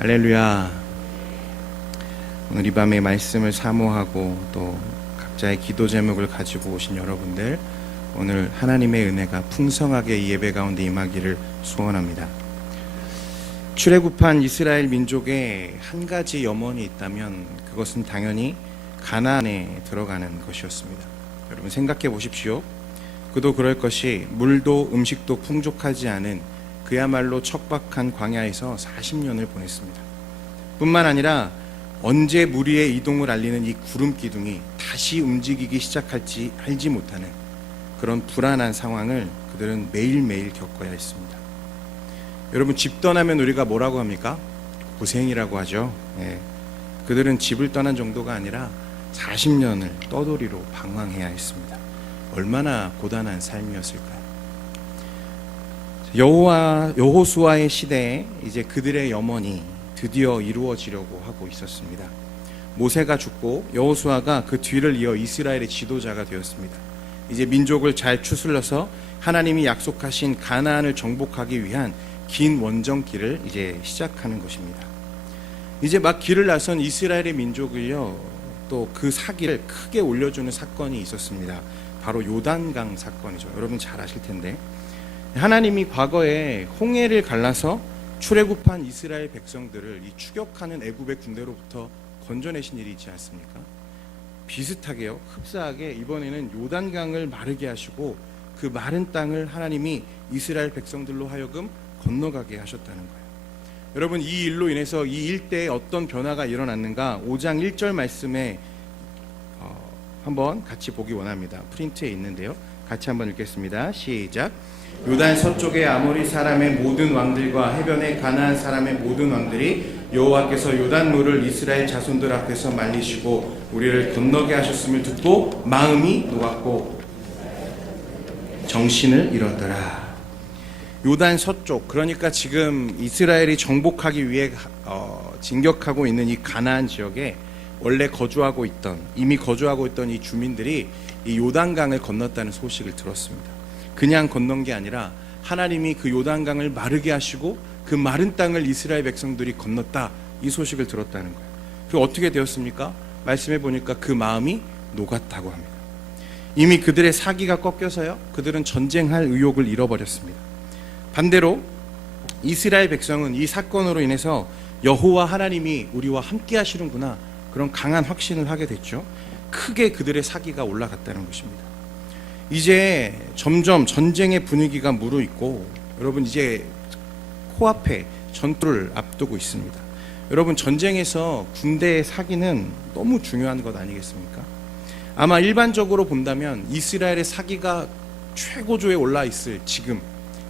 할렐루야. 오늘 이 밤에 말씀을 사모하고 또 각자의 기도 제목을 가지고 오신 여러분들, 오늘 하나님의 은혜가 풍성하게 이 예배 가운데 임하기를 소원합니다. 출애굽한 이스라엘 민족에 한 가지 염원이 있다면 그것은 당연히 가나안에 들어가는 것이었습니다. 여러분 생각해 보십시오. 그도 그럴 것이 물도 음식도 풍족하지 않은 그야말로 척박한 광야에서 40년을 보냈습니다. 뿐만 아니라 언제 물 위의 이동을 알리는 이 구름 기둥이 다시 움직이기 시작할지 알지 못하는 그런 불안한 상황을 그들은 매일매일 겪어야 했습니다. 여러분, 집 떠나면 우리가 뭐라고 합니까? 고생이라고 하죠. 그들은 집을 떠난 정도가 아니라 40년을 떠돌이로 방황해야 했습니다. 얼마나 고단한 삶이었을까요? 여호수아의 시대에 이제 그들의 염원이 드디어 이루어지려고 하고 있었습니다. 모세가 죽고 여호수아가 그 뒤를 이어 이스라엘의 지도자가 되었습니다. 이제 민족을 잘 추슬러서 하나님이 약속하신 가나안을 정복하기 위한 긴 원정길을 이제 시작하는 것입니다. 이제 막 길을 나선 이스라엘의 민족을요, 또 그 사기를 크게 올려주는 사건이 있었습니다. 바로 요단강 사건이죠. 여러분 잘 아실 텐데, 하나님이 과거에 홍해를 갈라서 출애굽한 이스라엘 백성들을 이 추격하는 애굽의 군대로부터 건져내신 일이 있지 않습니까? 비슷하게요, 흡사하게 이번에는 요단강을 마르게 하시고 그 마른 땅을 하나님이 이스라엘 백성들로 하여금 건너가게 하셨다는 거예요. 여러분, 이 일로 인해서 이 일대에 어떤 변화가 일어났는가 5장 1절 말씀에 한번 같이 보기 원합니다. 프린트에 있는데요. 같이 한번 읽겠습니다. 시작. 요단 서쪽의 아모리 사람의 모든 왕들과 해변의 가나안 사람의 모든 왕들이 여호와께서 요단물을 이스라엘 자손들 앞에서 말리시고 우리를 건너게 하셨음을 듣고 마음이 녹았고 정신을 잃었더라. 요단 서쪽, 그러니까 지금 이스라엘이 정복하기 위해 진격하고 있는 이 가나안 지역에 원래 이미 거주하고 있던 이 주민들이 이 요단강을 건넜다는 소식을 들었습니다. 그냥 건넌 게 아니라 하나님이 그 요단강을 마르게 하시고 그 마른 땅을 이스라엘 백성들이 건넜다, 이 소식을 들었다는 거예요. 그리고 어떻게 되었습니까? 말씀해 보니까 그 마음이 녹았다고 합니다. 이미 그들의 사기가 꺾여서요, 그들은 전쟁할 의욕을 잃어버렸습니다. 반대로 이스라엘 백성은 이 사건으로 인해서 여호와 하나님이 우리와 함께 하시는구나, 그런 강한 확신을 하게 됐죠. 크게 그들의 사기가 올라갔다는 것입니다. 이제 점점 전쟁의 분위기가 무르익고, 여러분 이제 코앞에 전투를 앞두고 있습니다. 여러분, 전쟁에서 군대의 사기는 너무 중요한 것 아니겠습니까? 아마 일반적으로 본다면 이스라엘의 사기가 최고조에 올라 있을 지금,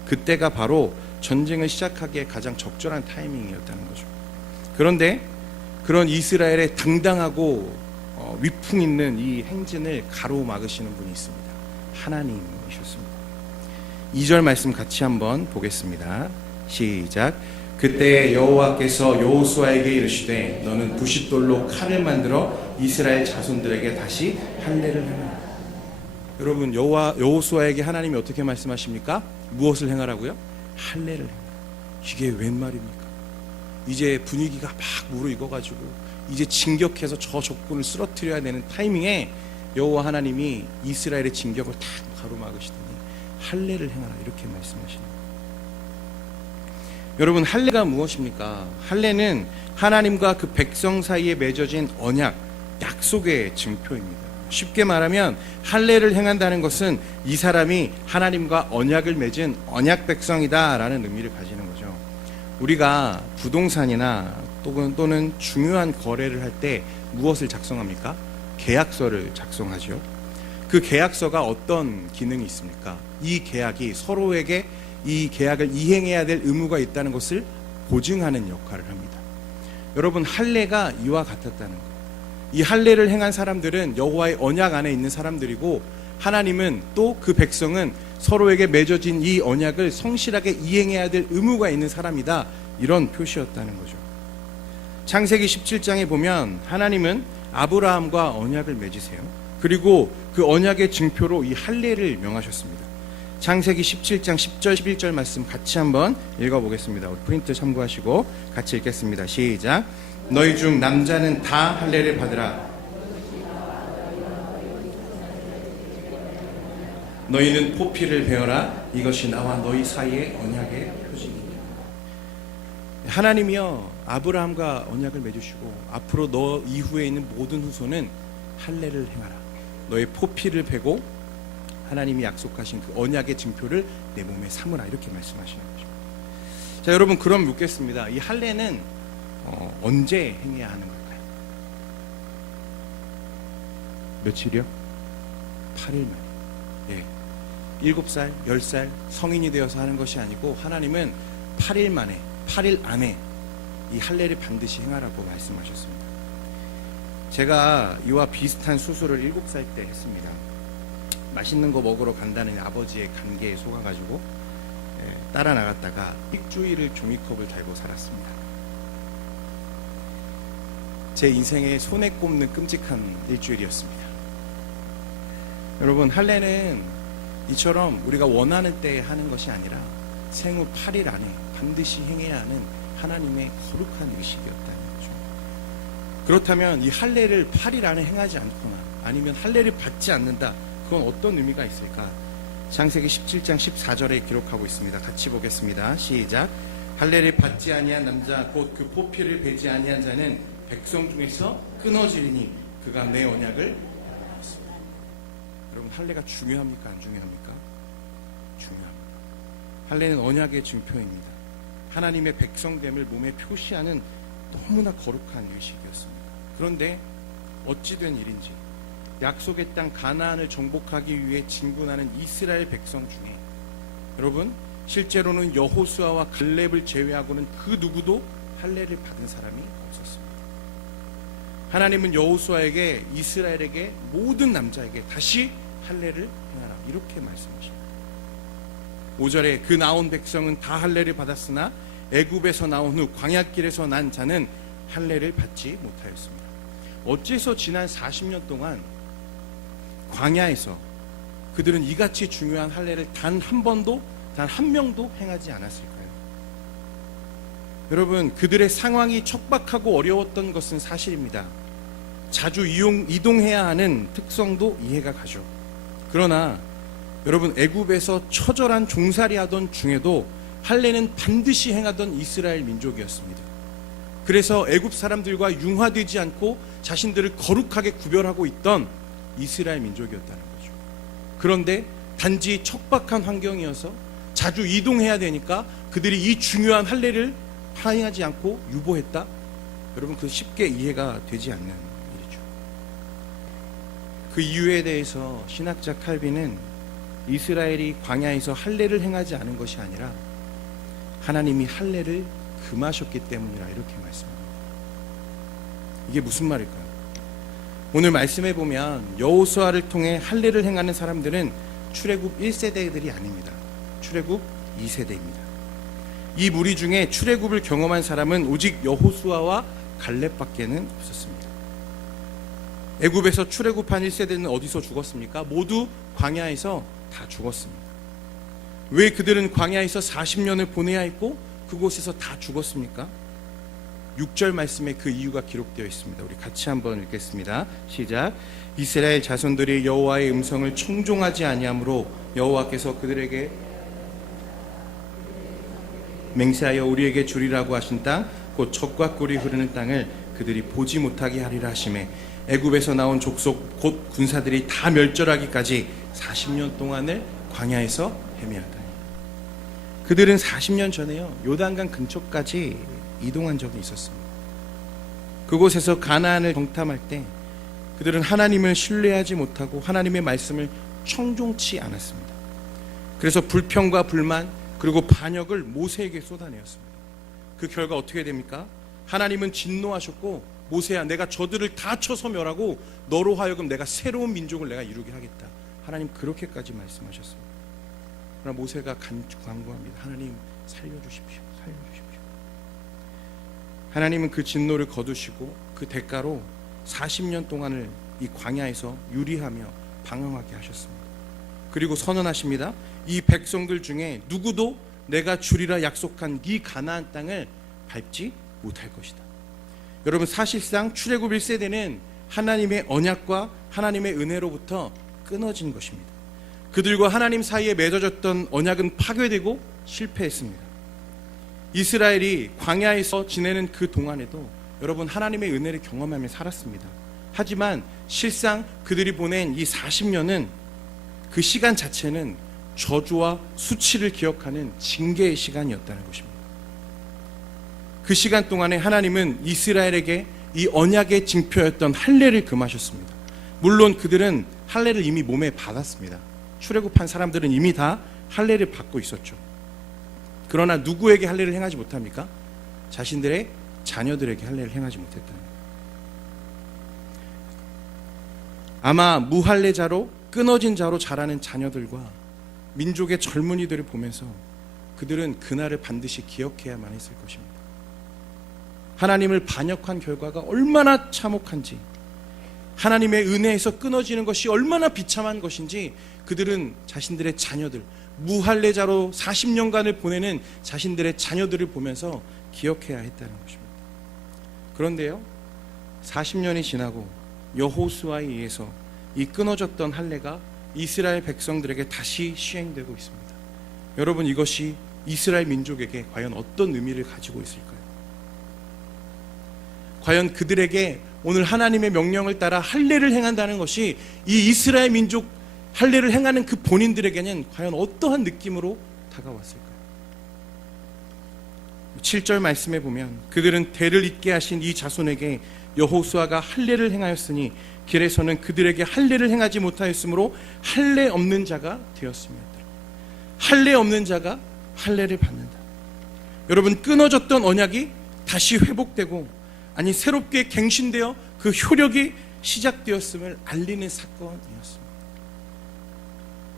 그때가 바로 전쟁을 시작하기에 가장 적절한 타이밍이었다는 거죠. 그런데 그런 이스라엘의 당당하고 위풍 있는 이 행진을 가로막으시는 분이 있습니다. 하나님이셨습니다. 2절 말씀 같이 한번 보겠습니다. 시작. 그때 여호와께서 여호수아에게 이르시되 너는 부싯돌로 칼을 만들어 이스라엘 자손들에게 다시 할례를 하라. 여러분, 여호수아에게 하나님이 어떻게 말씀하십니까? 무엇을 행하라고요? 할례를 행하라. 이게 웬 말입니까? 이제 분위기가 막 무르익어가지고 이제 진격해서 저 적군을 쓰러뜨려야 되는 타이밍에 여호와 하나님이 이스라엘의 진격을 탁 가로막으시더니 할례를 행하라, 이렇게 말씀하시는 거예요. 여러분, 할례가 무엇입니까? 할례는 하나님과 그 백성 사이에 맺어진 언약, 약속의 증표입니다. 쉽게 말하면 할례를 행한다는 것은 이 사람이 하나님과 언약을 맺은 언약 백성이다라는 의미를 가지는 거죠. 우리가 부동산이나 또는 중요한 거래를 할 때 무엇을 작성합니까? 계약서를 작성하죠. 그 계약서가 어떤 기능이 있습니까? 이 계약이 서로에게 이 계약을 이행해야 될 의무가 있다는 것을 보증하는 역할을 합니다. 여러분, 할례가 이와 같았다는 거예요. 이 할례를 행한 사람들은 여호와의 언약 안에 있는 사람들이고, 하나님은 또 그 백성은 서로에게 맺어진 이 언약을 성실하게 이행해야 될 의무가 있는 사람이다, 이런 표시였다는 거죠. 창세기 17장에 보면 하나님은 아브라함과 언약을 맺으세요. 그리고 그 언약의 증표로 이 할례를 명하셨습니다. 창세기 17장 10절 11절 말씀 같이 한번 읽어보겠습니다. 우리 프린트 참고하시고 같이 읽겠습니다. 시작. 너희 중 남자는 다 할례를 받으라. 너희는 포피를 베어라. 이것이 나와 너희 사이의 언약의 표징이냐. 하나님이여 아브라함과 언약을 맺으시고 앞으로 너 이후에 있는 모든 후손은 할례를 행하라. 너의 포피를 베고 하나님이 약속하신 그 언약의 증표를 내 몸에 삼으라. 이렇게 말씀하시는 것입니다. 자, 여러분 그럼 묻겠습니다. 이 할례는 언제 행해야 하는 걸까요? 며칠이요? 8일 만에. 예. 7살, 10살 성인이 되어서 하는 것이 아니고 하나님은 8일 만에, 8일 안에 이 할례를 반드시 행하라고 말씀하셨습니다. 제가 이와 비슷한 수술을 7살 때 했습니다. 맛있는 거 먹으러 간다는 아버지의 간계에 속아가지고 따라 나갔다가 일주일을 종이컵을 달고 살았습니다. 제 인생에 손에 꼽는 끔찍한 일주일이었습니다. 여러분 할례는 이처럼 우리가 원하는 때에 하는 것이 아니라 생후 8일 안에 반드시 행해야 하는 하나님의 거룩한 의식이었다는 거죠. 그렇다면 이 할례를 8일 안에 행하지 않거나 아니면 할례를 받지 않는다. 그건 어떤 의미가 있을까? 창세기 17장 14절에 기록하고 있습니다. 같이 보겠습니다. 시작. 할례를 받지 아니한 남자 곧 그 포피를 베지 아니한 자는 백성 중에서 끊어지리니 그가 내 언약을 해버리겠습니다. 여러분 할례가 중요합니까? 안 중요합니까? 중요합니다. 할례는 언약의 증표입니다. 하나님의 백성됨을 몸에 표시하는 너무나 거룩한 의식이었습니다. 그런데 어찌 된 일인지 약속의 땅 가나안을 정복하기 위해 진군하는 이스라엘 백성 중에 여러분 실제로는 여호수아와 갈렙을 제외하고는 그 누구도 할례를 받은 사람이 없었습니다. 하나님은 여호수아에게 이스라엘에게 모든 남자에게 다시 할례를 행하라 이렇게 말씀하십니다. 5절에 그 나온 백성은 다 할례를 받았으나 애굽에서 나온 후 광야길에서 난 자는 할례를 받지 못하였습니다. 어째서 지난 40년 동안 광야에서 그들은 이같이 중요한 할례를 단 한 번도 단 한 명도 행하지 않았을까요? 여러분 그들의 상황이 척박하고 어려웠던 것은 사실입니다. 자주 이동해야 하는 특성도 이해가 가죠. 그러나 여러분 애굽에서 처절한 종살이하던 중에도 할례는 반드시 행하던 이스라엘 민족이었습니다. 그래서 애굽 사람들과 융화되지 않고 자신들을 거룩하게 구별하고 있던 이스라엘 민족이었다는 거죠. 그런데 단지 척박한 환경이어서 자주 이동해야 되니까 그들이 이 중요한 할례를 파행하지 않고 유보했다? 여러분 그 쉽게 이해가 되지 않는 일이죠. 그 이유에 대해서 신학자 칼빈은 이스라엘이 광야에서 할례를 행하지 않은 것이 아니라 하나님이 할례를 금하셨기 때문이라 이렇게 말씀합니다. 이게 무슨 말일까요? 오늘 말씀해 보면 여호수아를 통해 할례를 행하는 사람들은 출애굽 1세대들이 아닙니다. 출애굽 2세대입니다. 이 무리 중에 출애굽을 경험한 사람은 오직 여호수아와 갈렙밖에는 없었습니다. 애굽에서 출애굽한 1세대는 어디서 죽었습니까? 모두 광야에서 다 죽었습니다. 왜 그들은 광야에서 40년을 보내야 했고 그곳에서 다 죽었습니까? 6절 말씀에 그 이유가 기록되어 있습니다. 우리 같이 한번 읽겠습니다. 시작. 이스라엘 자손들이 여호와의 음성을 청종하지 아니하므로 여호와께서 그들에게 맹세하여 우리에게 주리라고 하신 땅 곧 젖과 꿀이 흐르는 땅을 그들이 보지 못하게 하리라 하시매 애굽에서 나온 족속 곧 군사들이 다 멸절하기까지 40년 동안을 광야에서 헤매었다니. 그들은 40년 전에요 요단강 근처까지 이동한 적이 있었습니다. 그곳에서 가나안을 정탐할 때 그들은 하나님을 신뢰하지 못하고 하나님의 말씀을 청종치 않았습니다. 그래서 불평과 불만 그리고 반역을 모세에게 쏟아내었습니다. 그 결과 어떻게 됩니까? 하나님은 진노하셨고 모세야 내가 저들을 다 쳐서 멸하고 너로 하여금 내가 새로운 민족을 내가 이루게 하겠다. 하나님 그렇게까지 말씀하셨습니다. 그러나 모세가 간구합니다. 하나님 살려주십시오. 살려주십시오. 하나님은 그 진노를 거두시고 그 대가로 40년 동안을 이 광야에서 유리하며 방황하게 하셨습니다. 그리고 선언하십니다. 이 백성들 중에 누구도 내가 주리라 약속한 이 가나안 땅을 밟지 못할 것이다. 여러분, 사실상 출애굽 1세대는 하나님의 언약과 하나님의 은혜로부터 끊어진 것입니다. 그들과 하나님 사이에 맺어졌던 언약은 파괴되고 실패했습니다. 이스라엘이 광야에서 지내는 그 동안에도 여러분 하나님의 은혜를 경험하며 살았습니다. 하지만 실상 그들이 보낸 이 40년은 그 시간 자체는 저주와 수치를 기억하는 징계의 시간이었다는 것입니다. 그 시간 동안에 하나님은 이스라엘에게 이 언약의 징표였던 할례를 금하셨습니다. 물론 그들은 할례를 이미 몸에 받았습니다. 출애굽한 사람들은 이미 다 할례를 받고 있었죠. 그러나 누구에게 할례를 행하지 못합니까? 자신들의 자녀들에게 할례를 행하지 못했다는 것. 아마 무할례자로 끊어진 자로 자라는 자녀들과 민족의 젊은이들을 보면서 그들은 그날을 반드시 기억해야만 했을 것입니다. 하나님을 반역한 결과가 얼마나 참혹한지, 하나님의 은혜에서 끊어지는 것이 얼마나 비참한 것인지 그들은 자신들의 자녀들, 무할례자로 40년간을 보내는 자신들의 자녀들을 보면서 기억해야 했다는 것입니다. 그런데요, 40년이 지나고 여호수아에 의해서 이 끊어졌던 할례가 이스라엘 백성들에게 다시 시행되고 있습니다. 여러분, 이것이 이스라엘 민족에게 과연 어떤 의미를 가지고 있을까요? 과연 그들에게 오늘 하나님의 명령을 따라 할례를 행한다는 것이 이 이스라엘 민족 할례를 행하는 그 본인들에게는 과연 어떠한 느낌으로 다가왔을까요? 7절 말씀에 보면 그들은 대를 잇게 하신 이 자손에게 여호수아가 할례를 행하였으니 길에서는 그들에게 할례를 행하지 못하였으므로 할례 없는 자가 되었음이었더라. 할례 없는 자가 할례를 받는다. 여러분, 끊어졌던 언약이 다시 회복되고, 아니 새롭게 갱신되어 그 효력이 시작되었음을 알리는 사건이었습니다.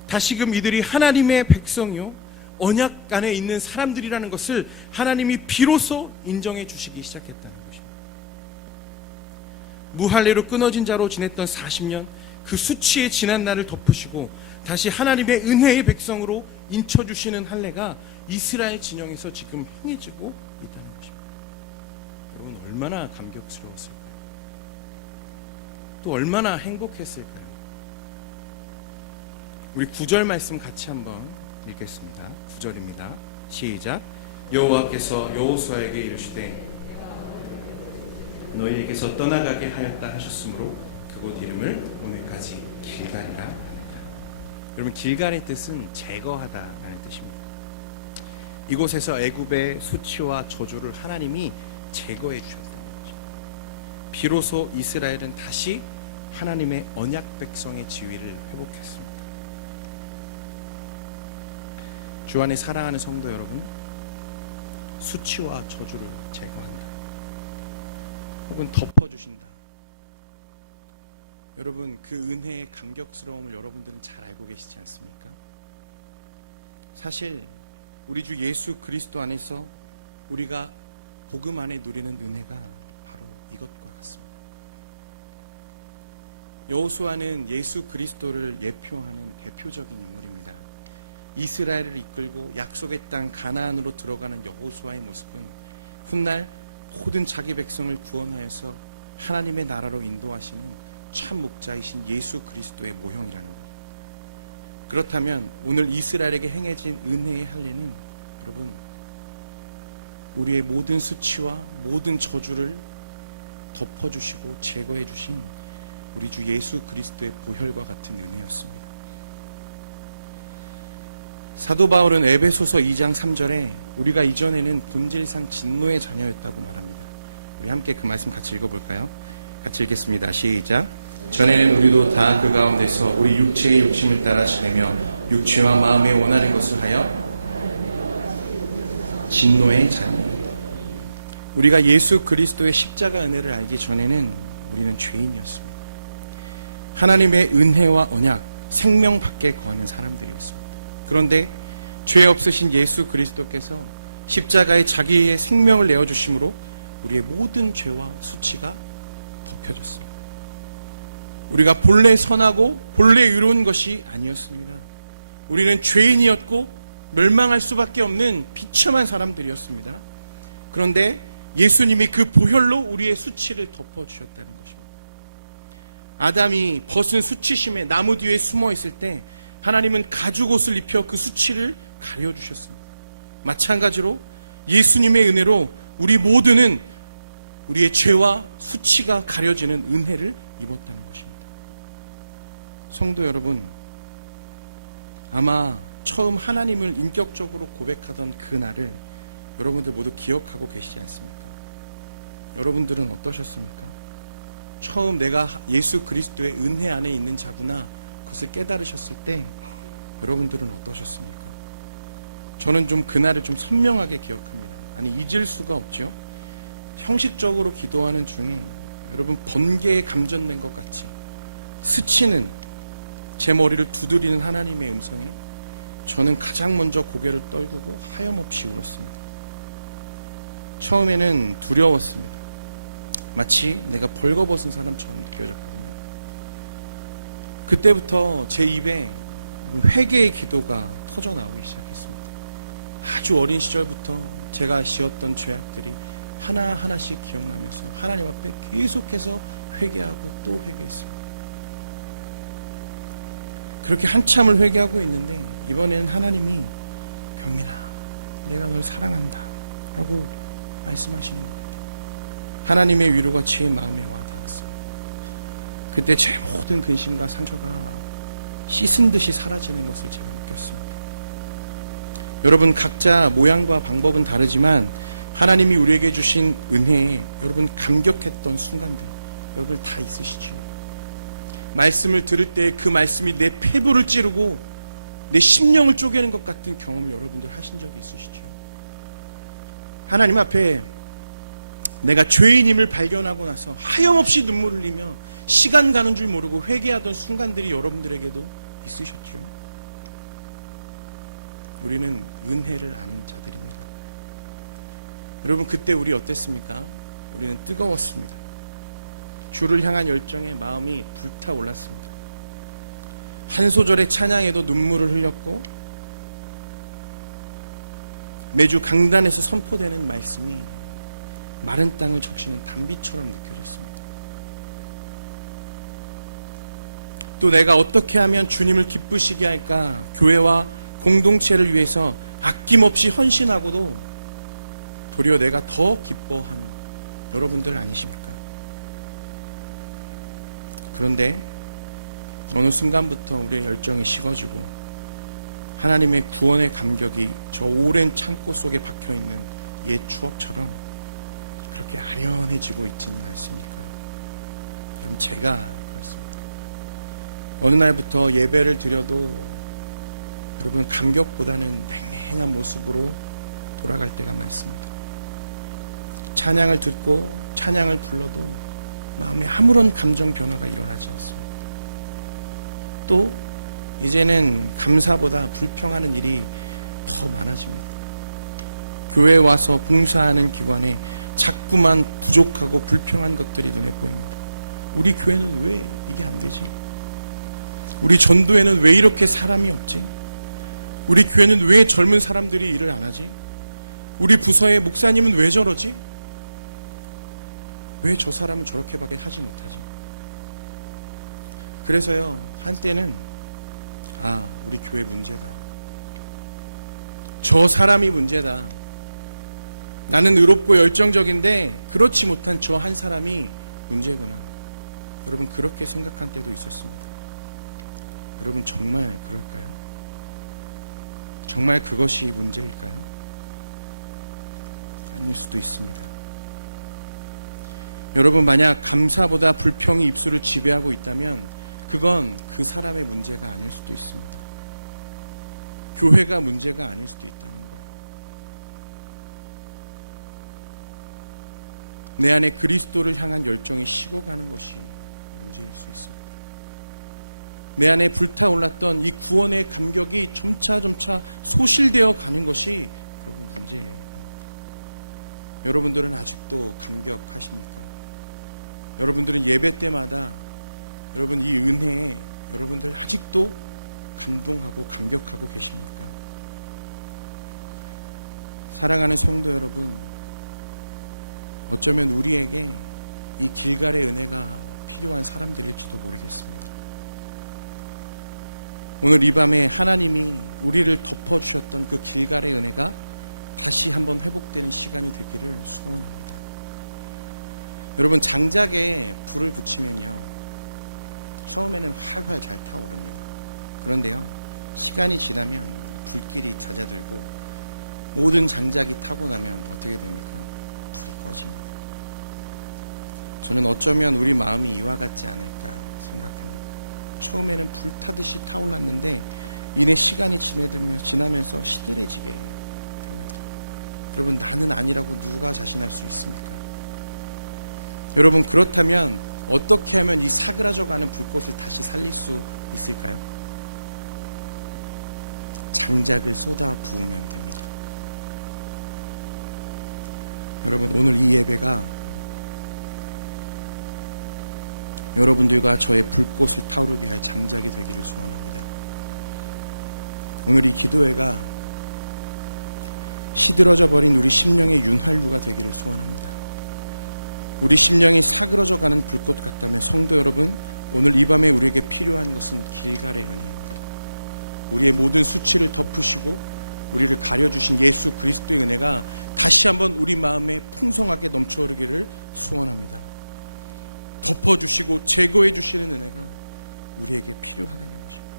다시금 이들이 하나님의 백성이요 언약 안에 있는 사람들이라는 것을 하나님이 비로소 인정해 주시기 시작했다는 것입니다. 무할례로 끊어진 자로 지냈던 40년, 그 수치의 지난 날을 덮으시고 다시 하나님의 은혜의 백성으로 인쳐주시는 할례가 이스라엘 진영에서 지금 행해지고 있다는 것입니다. 여러분, 얼마나 감격스러웠을까요? 또 얼마나 행복했을까요? 우리 9절 말씀 같이 한번 읽겠습니다. 9절입니다. 시작. 여호와께서 여호수아에게 이르시되 너희에게서 떠나가게 하였다 하셨으므로 그곳 이름을 오늘까지 길갈이라 하느니라. 여러분, 길갈의 뜻은 제거하다라는 뜻입니다. 이곳에서 애굽의 수치와 저주를 하나님이 제거해 주셨다는 것입니다. 비로소 이스라엘은 다시 하나님의 언약 백성의 지위를 회복했습니다. 주 안에 사랑하는 성도 여러분, 수치와 저주를 제거한다. 혹은 덮어주신다. 여러분, 그 은혜의 감격스러움을 여러분들은 잘 알고 계시지 않습니까? 사실 우리 주 예수 그리스도 안에서 우리가 복음 안에 누리는 은혜가 바로 이것과 같습니다. 여호수아는 예수 그리스도를 예표하는 대표적인 인물입니다. 이스라엘을 이끌고 약속의 땅 가나안으로 들어가는 여호수아의 모습은 훗날 모든 자기 백성을 구원하여서 하나님의 나라로 인도하시는 참 목자이신 예수 그리스도의 모형이라는 것입니다. 그렇다면 오늘 이스라엘에게 행해진 은혜의 할례는 여러분, 우리의 모든 수치와 모든 저주를 덮어주시고 제거해 주신 우리 주 예수 그리스도의 보혈과 같은 은혜였습니다. 사도 바울은 에베소서 2장 3절에 우리가 이전에는 본질상 진노의 자녀였다고 말합니다. 우리 함께 그 말씀 같이 읽어볼까요? 같이 읽겠습니다. 시작. 전에는 우리도 다 그 가운데서 우리 육체의 욕심을 따라 지내며 육체와 마음에 원하는 것을 하여 진노의 자녀였다. 우리가 예수 그리스도의 십자가 은혜를 알기 전에는 우리는 죄인이었습니다. 하나님의 은혜와 언약, 생명 밖에 거하는 사람들이었습니다. 그런데 죄 없으신 예수 그리스도께서 십자가에 자기의 생명을 내어주심으로 우리의 모든 죄와 수치가 덮여졌습니다. 우리가 본래 선하고 본래 의로운 것이 아니었습니다. 우리는 죄인이었고 멸망할 수밖에 없는 비참한 사람들이었습니다. 그런데 예수님이 그 보혈로 우리의 수치를 덮어주셨다는 것입니다. 아담이 벗은 수치심에 나무 뒤에 숨어 있을 때 하나님은 가죽옷을 입혀 그 수치를 가려주셨습니다. 마찬가지로 예수님의 은혜로 우리 모두는 우리의 죄와 수치가 가려지는 은혜를 입었다는 것입니다. 성도 여러분, 아마 처음 하나님을 인격적으로 고백하던 그 날을 여러분들 모두 기억하고 계시지 않습니까? 여러분들은 어떠셨습니까? 처음 내가 예수 그리스도의 은혜 안에 있는 자구나 그것을 깨달으셨을 때 여러분들은 어떠셨습니까? 저는 좀 그날을 좀 선명하게 기억합니다. 아니, 잊을 수가 없죠. 형식적으로 기도하는 중에 여러분 번개에 감전된 것 같이 스치는 제 머리를 두드리는 하나님의 음성에 저는 가장 먼저 고개를 떨구고 하염없이 울었습니다. 처음에는 두려웠습니다. 마치 내가 벌거벗은 사람처럼 느껴졌거든요. 그때부터 제 입에 회개의 기도가 터져 나오기 시작했습니다. 아주 어린 시절부터 제가 지었던 죄악들이 하나하나씩 기억나면서 하나님 앞에 계속해서 회개하고 또 회개했습니다. 그렇게 한참을 회개하고 있는데 이번에는 하나님이 경민아, 내가 널 사랑한다 라고 말씀하시는 것 같아요. 하나님의 위로가 제 마음에 와 닿았습니다. 그때 제 모든 근심과 상처가 씻은 듯이 사라지는 것을 제가 느꼈습니다. 여러분, 각자 모양과 방법은 다르지만 하나님이 우리에게 주신 은혜에 여러분 감격했던 순간들 여러분 다 있으시죠? 말씀을 들을 때 그 말씀이 내 폐부를 찌르고 내 심령을 쪼개는 것 같은 경험을 여러분들 하신 적이 있으시죠? 하나님 앞에 내가 죄인임을 발견하고 나서 하염없이 눈물을 흘리며 시간 가는 줄 모르고 회개하던 순간들이 여러분들에게도 있으셨죠? 우리는 은혜를 아는 자들입니다. 여러분, 그때 우리 어땠습니까? 우리는 뜨거웠습니다. 주를 향한 열정에 마음이 불타올랐습니다. 한 소절의 찬양에도 눈물을 흘렸고 매주 강단에서 선포되는 말씀이 마른 땅을 적시는 단비처럼 느껴졌습니다. 또 내가 어떻게 하면 주님을 기쁘시게 할까? 교회와 공동체를 위해서 아낌없이 헌신하고도 도리어 내가 더 기뻐한 여러분들 아니십니까? 그런데 어느 순간부터 우리의 열정이 식어지고 하나님의 구원의 감격이 저 오랜 창고 속에 박혀있는 옛 추억처럼 그렇게 아련해지고 있지는 않습니까? 여러분, 제가 그렇습니다. 어느 날부터 예배를 드려도 여러분 감격보다는 냉랭한 모습으로 돌아갈 때가 많습니다. 찬양을 듣고 찬양을 불러도 마음에 아무런 감정 변화가 일어나지 않습니다. 또 이제는 감사보다 불평하는 일이 더 많아집니다. 교회에 와서 봉사하는 기관에 자꾸만 부족하고 불평한 것들이 눈에 보입니다. 우리 교회는 왜 이게 안 되지? 우리 전도회는 왜 이렇게 사람이 없지? 우리 교회는 왜 젊은 사람들이 일을 안 하지? 우리 부서의 목사님은 왜 저러지? 왜 저 사람은 저렇게밖에 하지 못하지? 그래서요, 한때는 우리 교회 문제다. 저 사람이 문제다. 나는 의롭고 열정적인데 그렇지 못한 저 한 사람이 문제구나. 여러분, 그렇게 생각한 때도 있었습니다. 여러분, 정말 그럴까요? 정말 그것이 문제일까요? 아닐 수도 있습니다. 여러분, 만약 감사보다 불평이 입술을 지배하고 있다면 그건 그 사람의 문제가 아닐 수도 있습니다. 교회가 문제가 아닐 수도 있다는 거예요. 내 안에 그리스도를 향한 열정이 식어가는 것이 문제일 수 있습니다. 내 안에 불타올랐던 이 구원의 감격이 점차 소실되어 가는 것이 여러분 문제입니다. 여러분들은 아직도 감격하십니까? 여러분들은 예배 때마다 여러분 이 은혜에 여러분들 아직도 감동하고 감격하고 계십니까? 사랑하는 성도 여러분, 어쩌면 우리에게 이 길갈의 은혜가 필요한 사람들일지도 모르겠습니다. 오늘 이 밤에 하나님이 우리를 덮어주셨던 그 길갈의 은혜가 다시 한번 회복되는 시간이 되기를 소원합니다. 여러분, 장작에 불을 붙이면요, 처음에는 활활 잘 타오릅니다. 그런데요, 시간이 지나면 불길이 잦아들고 모든 장작이 타고 나면 어떻게 됩니까? 불이 꺼집니다. 저는 어쩌면 우리 마음이 이와 같지 않을까 생각합니다. 처음에는 불타듯이 타올랐는데 이내 시간이 지나면서 시들해지게 됩니다. 여러분, 나는 아니라고 누가 자신할 수 있습니까? 여러분, 그렇다면 어떻게 하면 이 사그라져가는 불꽃을 다시 살릴 수 있을까요? 장작을 쏟아 부으면 됩니다. 여러분, 오늘 이 예배가 여러분들과 저의 불꽃을 타오르게 할 장작이 되기를 소원합니다. 오늘 이 기도회가 시들어져 버린 우리 심령의 윤활유가 되기를 소원합니다. 우리 심령이 사그러져 가는 불꽃 같다면 성도 여러분, 오늘 이 밤에 우리에게 필요한 것은 길갈의 은혜입니다. 우리의 모든 수치를 덮으시고 우리를 가려주신 예수 그리스도의 은혜가 다시 한번 우리 마음에 풍성하게 넘쳐오르기를 소원합니다. 덮어주시고 제거해 주시는 은혜가 우리에게 필요하다는 것입니다.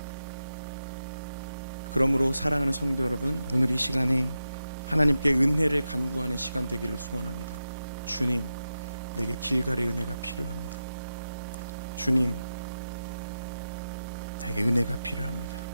그러므로 사랑하는 성도 여러분, 오늘 이 시간에 하나님께 은혜를 간구하는 시간 되기를 소원합니다. 주님, 내게 길갈의 은혜가 필요합니다. 주님, 나에게 은혜가 필요합니다.